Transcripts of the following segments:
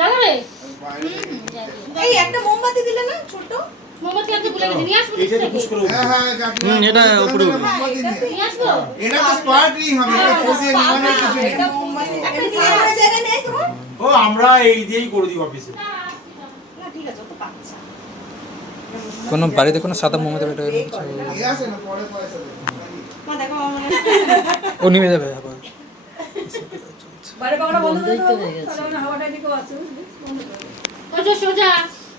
যাবে এই একটা মোমবাতি দিলে না ছোট মোমবাতি আনতে ভুলে গেছি নিয়ে আসবো এইটা তো পুশ করে হ্যাঁ হ্যাঁ এটা উপরে উঠবে। নিয়ে আসবো এটা তো স্পার্কলিং হবে, এটা পোষে নিমানের কিছু নেই। এটা মোমবাতি একটা খাওয়ার জায়গা নেই তোমার ও আমরা এই দিয়েই করে দিই অফিসে। না ঠিক আছে ও তো বাচ্চা কোনো বাড়িতে কোনো সাদা মোমবাতি বেটা এই আসে না পরে পয়সা দেবে। মা দেখো আমার ও নিভে যাবে আবার। বাইরে পাখাটা বন্ধ করে দাও তাহলে মানে হাওয়াটা এদিকেও আসছে বুঝলি বন্ধ করে দাও। সোজা সোজা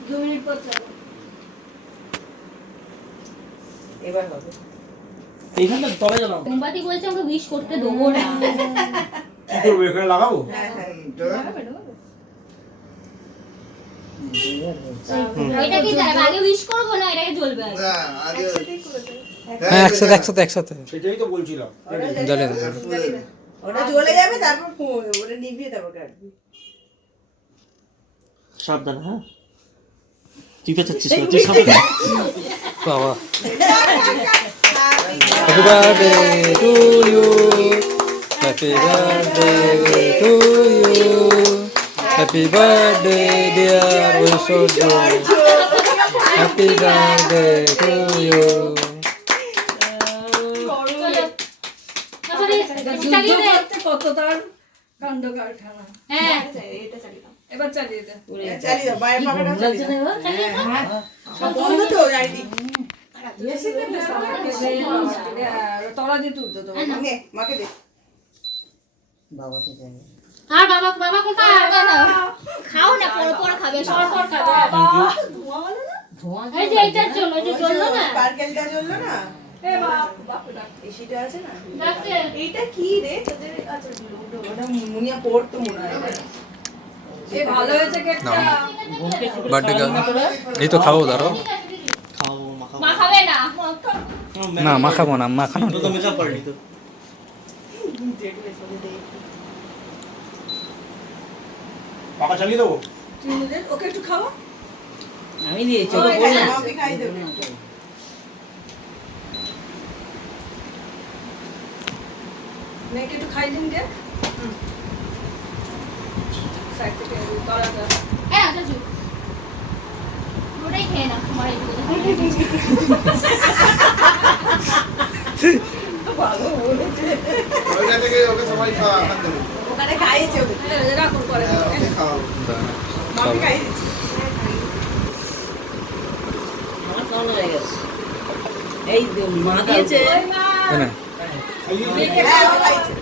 2 মিনিট পর চলো এবার হবে এইখানটা তলে গেলাম। মোমবাতি বলছে আমাকে উইশ করতে দেবো না কি করবো এখানে লাগাবো? হ্যাঁ হ্যাঁ ওইটা কি যাবে আগে উইশ করবো না এটাকে জ্বলবে আগে না, আগে হ্যাঁ একসাথে সেটাই তো বলছিলাম। জ্বলে ওটা জ্বলে যাবে তারপর ওটা নিভিয়ে তারপর কাটবি সাবধান হ্যাঁ। তুই পেঁচাচ্ছিস না, তুই সাবধান। বাবা happy birthday to you happy birthday to you happy birthday dear Aishwarya happy birthday to you চালিয়ে দে কত তার কাণ্ড কারখানা হ্যাঁ এটা চালিয়ে দাও এবার চালিয়ে দে চালিয়ে দাও বাইরের পাখাটা চালিয়ে দাও হ্যাঁ বন্ধ তো চারিদিক তলা দিয়ে তুলতো তো নে মাকে দে আর বাবা বাবা কোথায় খাও না পরে পরে খাবে সর পর খাবে এই যে এইটার জন্য ওই যে জ্বললো না স্পার্কেলটা জ্বললো না এ বাপ বাপ ডাক এসিটা আছে না ডাকছে এইটা কি রে তোদের আচ্ছা ওটা মুনিয়া পড়তো মনে হয় এ ভালো হয়েছে কেকটা বার্থডে গার্ল এই তো খাবো দাঁড়ো খাওয়াবো মাখাবো। মা খাবে না না মাখাবো না মাখানো তো তো মেকআপ পারলি তো। পাখা চালিয়ে দেবো? তুই নিজে ওকে একটু খাওয়া আমি দিয়েছি ওই ওকে বললাম মাকে খাই দেবে মেয়েকে একটু খাই দিন গে সাইড থেকে তলাটা হ্যাঁ আচ্ছা চুপ ওটাই খেয়ে না তোমার এই ওইটা থেকে ওকে সবাই খাওয়া আনন্দ দেবে। ওখানে খাইয়েছে ওকে রাখুন করে হ্যাঁ, ওকে খাওয়াবো। মাকে খাইয়ে দিচ্ছি আমার খাওয়ানো হয়ে গেছে এই মা দিয়েছে এনে হ্যাঁ ও খাইছে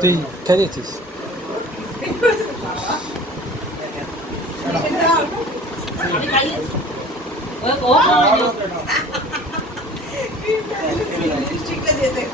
তুই খেয়ে দিয়েছিস ও খাওয়ানো লিপস্টিকটা দিয়ে দেখ